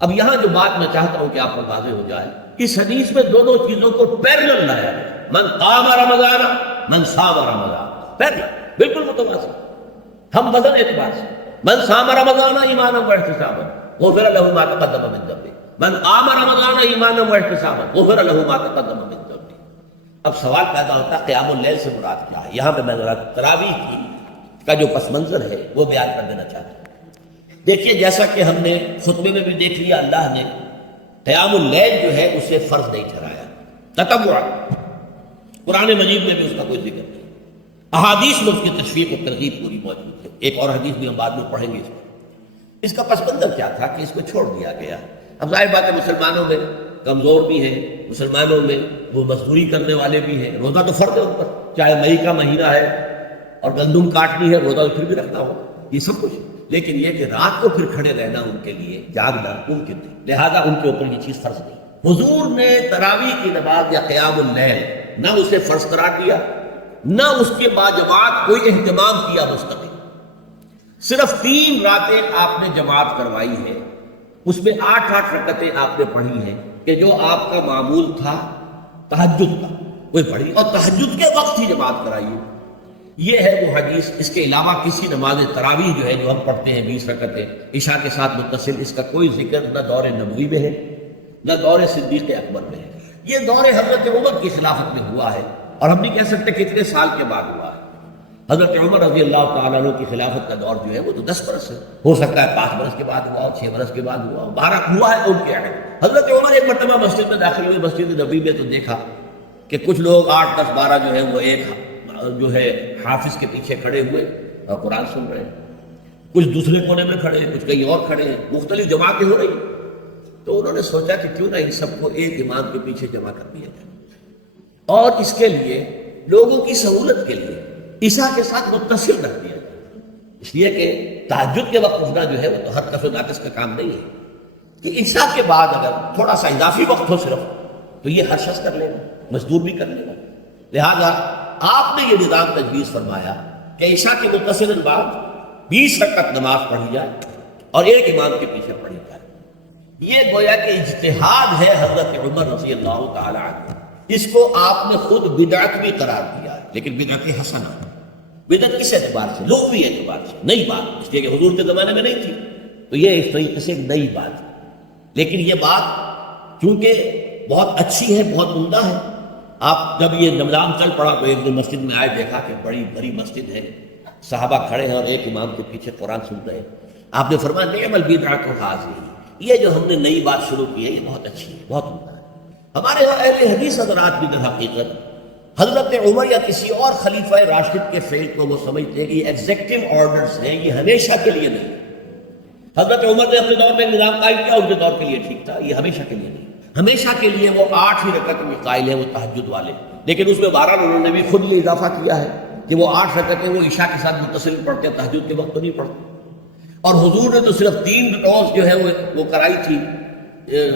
اب یہاں جو بات میں چاہتا ہوں کہ آپ پر واضح ہو جائے، اس حدیث میں دونوں چیزوں کو پیرلل لایا ہے، من قام رمضان من صام رمضان، پیرلل، بالکل متوازی، ہم وزن اعتبار سے، من صام رمضان ایمانا واحتسابا غفر له ما تقدم من ذنبه، من قام رمضان ایمانا واحتسابا غفر له ما تقدم من ذنبه۔ اب سوال پیدا ہوتا ہے قیام اللیل سے مراد کیا ہے؟ یہاں پہ میں ذرا تراویح کا جو پس منظر ہے وہ بیان کر دینا چاہتا ہوں۔ دیکھیے جیسا کہ ہم نے خطبے میں بھی دیکھ لیا، اللہ نے قیام اللیل جو ہے اسے فرض نہیں ٹھہرایا، تطوع، قرآن مجید میں بھی اس کا کوئی ذکر نہیں، احادیث میں اس کی تشویق و ترغیب پوری موجود ہے۔ ایک اور حدیث بھی ہم بعد میں پڑھیں گے اس کا پس منظر کیا تھا کہ اس کو چھوڑ دیا گیا۔ اب ظاہر بات ہے مسلمانوں میں کمزور بھی ہیں، مسلمانوں میں وہ مزدوری کرنے والے بھی ہیں، روزہ تو فرض ہے ان پر، چاہے مئی کا مہینہ ہے اور گندم کاٹنی ہے، روزہ تو پھر بھی رکھنا ہوگا، یہ سب کچھ، لیکن یہ کہ رات کو پھر کھڑے رہنا ان کے لیے جاگنا ممکن نہیں، لہذا ان کے اوپر یہ چیز فرض نہیں۔ حضور نے تراویح کی نماز یا قیام اللیل نہ اسے فرض قرار دیا، نہ اس کے باجماعت کوئی اہتمام کیا مستقل، صرف 3 راتیں آپ نے جماعت کروائی ہے، اس میں 8 رکعتیں آپ نے پڑھی ہیں کہ جو آپ کا معمول تھا تہجد کا وہ پڑھی، اور تہجد کے وقت ہی جماعت کرائی ہے۔ یہ ہے وہ حدیث، اس کے علاوہ کسی نماز تراویح جو ہے جو ہم پڑھتے ہیں 20 رکعتیں عشاء کے ساتھ متصل، اس کا کوئی ذکر نہ دور نبوی میں ہے نہ دور صدیق اکبر میں ہے۔ یہ دور حضرت عمر کی خلافت میں ہوا ہے، اور ہم نہیں کہہ سکتے کتنے سال کے بعد ہوا ہے۔ حضرت عمر رضی اللہ تعالیٰ عنہ کی خلافت کا دور جو ہے وہ تو 10 برس ہے، ہو سکتا ہے 5 برس کے بعد ہوا ہو، 6 برس کے بعد ہوا ہو، 12 ہوا ہے ان کے عہد۔ حضرت عمر ایک مرتبہ مسجد میں داخل ہوئے، مسجد نبوی میں، تو دیکھا کہ کچھ لوگ 8 10 12 جو ہے وہ ایک جو ہے حافظ کے پیچھے کھڑے ہوئے اور قرآن سن رہے ہیں، کچھ دوسرے کونے میں کھڑے ہیں، کچھ کہیں اور کھڑے ہیں، مختلف جماعتیں ہو رہی ہیں۔ تو انہوں نے سوچا کہ کیوں نہ ان سب کو ایک امام کے پیچھے جمع کر دیا جائے، اور اس کے لیے لوگوں کی سہولت کے لیے عشاء کے ساتھ متصل رکھ دیا جائے، اس لیے کہ تہجد کے وقت اٹھنا جو ہے وہ تو ہر کس و ناقص کا کام نہیں ہے، کہ عشاء کے بعد اگر تھوڑا سا اضافی وقت ہو صرف تو یہ ہر شخص کر لے گا، مزدور بھی کر لے گا۔ لہذا آپ نے یہ نظام تجویز فرمایا کہ عشاء کے متصل بعد 20 رکعت نماز پڑھی جائے اور ایک امام کے پیچھے پڑھی جائے۔ یہ گویا کہ اجتہاد ہے حضرت عمر رضی اللہ تعالی عنہ، اس کو آپ نے خود بدعت بھی قرار دیا ہے، لیکن بدعت حسنہ، بدعت کس اعتبار سے؟ لغوی اعتبار سے، نئی بات، اس لیے کہ حضور کے زمانے میں نہیں تھی، تو یہ ایک طریقے سے نئی بات ہے، لیکن یہ بات چونکہ بہت اچھی ہے، بہت عمدہ ہے۔ آپ جب یہ نظام چل پڑا تو ایک دن مسجد میں آئے، دیکھا کہ بڑی بڑی مسجد ہے، صحابہ کھڑے ہیں اور ایک امام کے پیچھے قرآن سن رہے ہیں۔ آپ نے فرمایا نعم البدعۃ هذه، یہ جو ہم نے نئی بات شروع کی ہے یہ بہت اچھی ہے، بہت عمدہ ہے۔ ہمارے یہاں اہل حدیث حضرات بھی در حقیقت حضرت عمر یا کسی اور خلیفہ راشد کے فعل کو وہ سمجھتے ہیں کہ یہ ایگزیکٹو آرڈرز ہیں، یہ ہمیشہ کے لیے نہیں۔ حضرت عمر نے اپنے دور میں نظام قائم کیا، ان کے دور کے لیے ٹھیک تھا، یہ ہمیشہ کے لیے نہیں۔ ہمیشہ کے لیے وہ 8 ہی رکعت میں قائل ہیں، وہ تہجد والے، لیکن اس میں بہرحال انہوں نے بھی خود یہ اضافہ کیا ہے کہ وہ 8 رکعتیں وہ عشاء کے ساتھ متصل پڑھتے ہیں، تہجد کے وقت تو نہیں پڑھتے۔ اور حضور نے تو صرف 3 روز جو ہے وہ کرائی تھی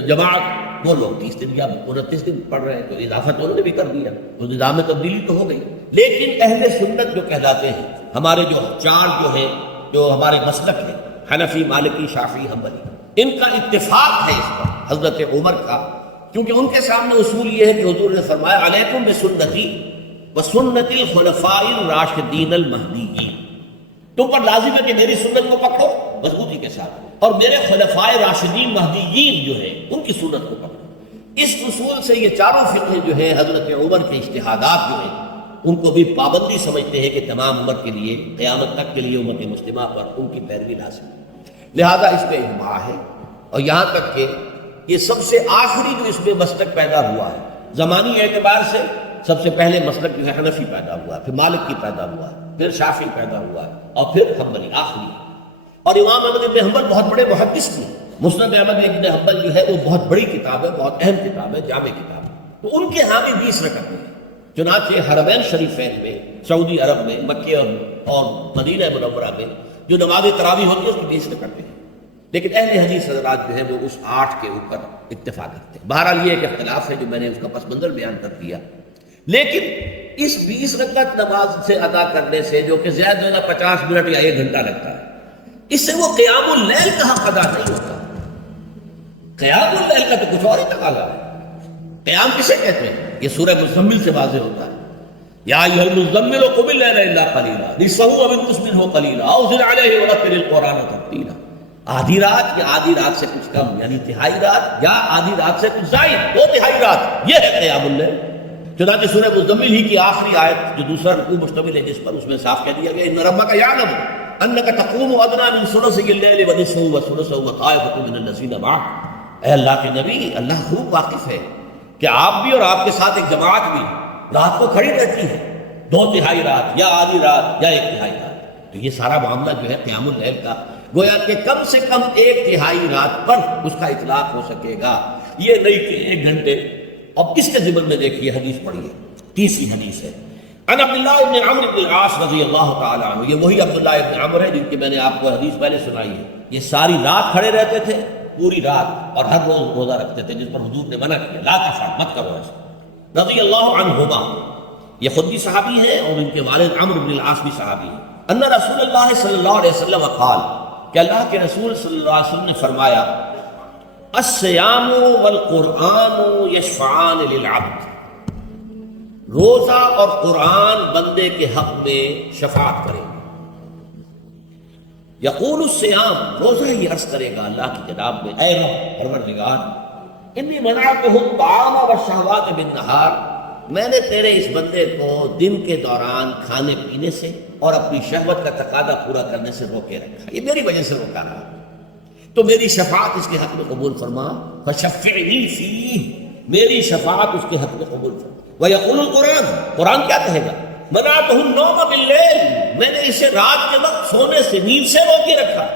جماعت، وہ لوگ 30 دن یا 29 دن پڑھ رہے ہیں، تو اضافہ تو انہوں نے بھی کر دیا، تو نظام میں تبدیلی تو ہو گئی۔ لیکن اہل سنت جو کہلاتے ہیں، ہمارے جو 4 جو ہیں جو ہمارے مسلک ہیں، حنفی، مالکی، شافعی، حنبلی، ان کا اتفاق ہے اس پر حضرت عمر کا، کیونکہ ان کے سامنے اصول یہ ہے کہ حضور نے فرمایا علیکم بسنتی وسنت الخلفاء الراشدین المہدیین، تم پر لازم ہے کہ میری سنت کو پکڑو مضبوطی کے ساتھ، اور میرے خلفائے راشدین مہدیین جو ہیں ان کی سنت کو پکڑو۔ اس اصول سے یہ چاروں فقہ جو ہے حضرت عمر کے اجتہادات جو ہیں ان کو بھی پابندی سمجھتے ہیں کہ تمام امت کے لیے، قیامت تک کے لیے امت مسلمہ پر ان کی پیروی لازم ہے، لہذا اس پہ اجماع ہے۔ اور یہاں تک کہ یہ سب سے آخری جو اس میں مسلک پیدا ہوا ہے زمانی اعتبار سے، سب سے پہلے مسلک جو ہے حنفی پیدا ہوا ہے، پھر مالک کی پیدا ہوا ہے، پھر شافعی پیدا ہوا ہے، اور پھر حنبلی آخری۔ اور امام احمد بن حنبل بہت بڑے محدث تھے، مسند احمد بن حنبل جو ہے وہ بہت بڑی کتاب ہے، بہت اہم کتاب ہے، جامع کتاب ہے، تو ان کے ہاں بھی 20 رکعتیں ہیں۔ چنانچہ حرمین شریفین میں، سعودی عرب میں، مکہ اور مدینہ منورہ میں جو نماز تراویح ہوتی ہے اس کی 20 رکعتیں ہیں، لیکن اہل حدیث حضرات جو ہے وہ اس 8 کے اوپر اتفاق کرتے ہیں۔ بہرحال یہ ایک اختلاف ہے جو میں نے اس کا پس منظر بیان کر دیا، لیکن اس 20 رکعت نماز سے ادا کرنے سے جو کہ زیادہ زیادہ 50 منٹ یا 1 گھنٹہ لگتا ہے، اس سے وہ قیام اللیل کا حق ادا نہیں ہوتا۔ قیام اللیل کا تو کچھ اور ہی تقاضا ہے. قیام کسے کہتے ہیں؟ یہ سورہ مزمل سے واضح ہوتا ہے. یا ایھا المزمل قم اللیل الا قلیلا نصفہ او انقص منہ قلیلا او زد علیہ ورتل القرآن ترتیلا. آدھی رات یا آدھی رات سے کچھ کم، یعنی تہائی رات یا آدھی رات سے کچھ زائد، 2/3 رات، یہ ہے قیام اللیل. چنانچہ سورہ مزمل ہی کی آخری آیت جو دوسرا رکوع مشتمل ہے جس پر، اس میں صاف کہہ دیا گیا ان ربک یعلم انک تقوم ادنی من ثلثی اللیل ونصفہ وثلثہ وطائفۃ من الذین معک. اے اللہ کے نبی، اللہ خوب واقف ہے کہ آپ بھی اور آپ کے ساتھ ایک جماعت بھی رات کو کھڑی رہتی ہے، 2/3 رات یا آدھی رات یا 1/3 رات. تو یہ سارا معاملہ جو ہے قیام اللیل کا، گویا کہ کم سے کم 1/3 رات پر اس کا اطلاق ہو سکے گا. یہ نہیں کہ 1 گھنٹے. اب اس کے ضمن میں دیکھیے حدیث پڑھیے، تیسری حدیث ہے عن عبداللہ ابن عمرو بن العاص رضی اللہ تعالی عنہ. یہ وہی عبداللہ ابن عمرو ہے جن کی میں نے آپ کو حدیث پہلے سنائی ہے. یہ ساری رات کھڑے رہتے تھے، پوری رات، اور ہر روز روزہ رکھتے تھے، جس پر حضور نے منع کیا، لا تفعل، مت کرو ایسا. رضی اللہ عنہما، یہ خود بھی صحابی ہیں اور ان کے والد عمرو بن العاص بھی صحابی ہیں. ان رسول اللہ صلی اللہ علیہ وسلم قال، کہ اللہ کے رسول صلی اللہ علیہ وسلم نے فرمایا الصیام والقرآن یشفعان للعبد. روزہ اور قرآن بندے کے حق میں شفاعت کریں گے. یقول الصیام، روزہ ہی عرض کرے گا اللہ کی جناب میں، اے رب پروردگار، انی منعتہ الطعام والشہوات بالنہار، میں نے تیرے اس بندے کو دن کے دوران کھانے پینے سے اور اپنی شہوت کا تقاضا پورا کرنے سے روکے رکھا، یہ میری وجہ سے روکا رہا، تو میری شفاعت اس کے حق میں قبول فرما. فشفعنی فیہ، میری شفاعت اس کے حق میں قبول فرما. ویقول القرآن، قرآن کیا کہے گا؟ منعتہ النوم باللیل، میں نے اسے رات کے وقت سونے سے، نیند سے روکے رکھا.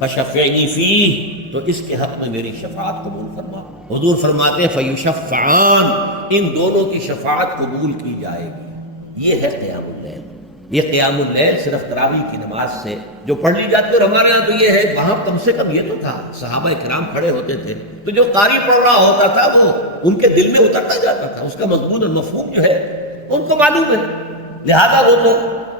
فشفعنی فیہ، تو اس کے حق میں میری شفاعت قبول فرما. حضور فرماتے ہیں فیشفعان، ان دونوں کی شفاعت قبول کی جائے گی. یہ ہے قیام اللیل. یہ قیام اللیل صرف تراویح کی نماز سے جو پڑھ لی جاتی ہے، اور ہمارے یہاں تو یہ ہے، وہاں کم سے کم یہ تو تھا، صحابہ کرام کھڑے ہوتے تھے تو جو قاری پڑھ رہا ہوتا تھا وہ ان کے دل میں اترتا جاتا تھا، اس کا مضمون اور مفہوم جو ہے ان کو معلوم ہے، لہذا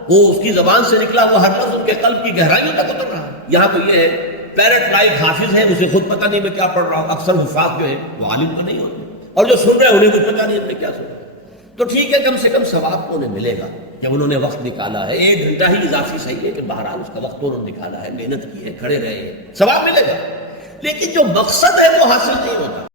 وہ اس کی زبان سے نکلا وہ ہر لفظ ان کے قلب کی گہرائیوں تک اتر رہا ہے. یہاں تو یہ ہے پیرٹ لائک حافظ ہے، اسے خود پتہ نہیں میں کیا پڑھ رہا ہوں. اکثر حفاظ جو ہے وہ عالم تو نہیں ہوتے، اور جو سن رہے ہیں انہیں کچھ پتہ نہیں میں کیا سن رہا ہوں. تو ٹھیک ہے، کم سے کم ثواب تو انہیں ملے گا جب انہوں نے وقت نکالا ہے. 1 گھنٹہ ہی اضافی صحیح ہے کہ بہرحال اس کا وقت تو انہوں نے نکالا ہے، محنت کی ہے، کھڑے رہے ہیں، ثواب ملے گا. لیکن جو مقصد ہے وہ حاصل نہیں ہوتا.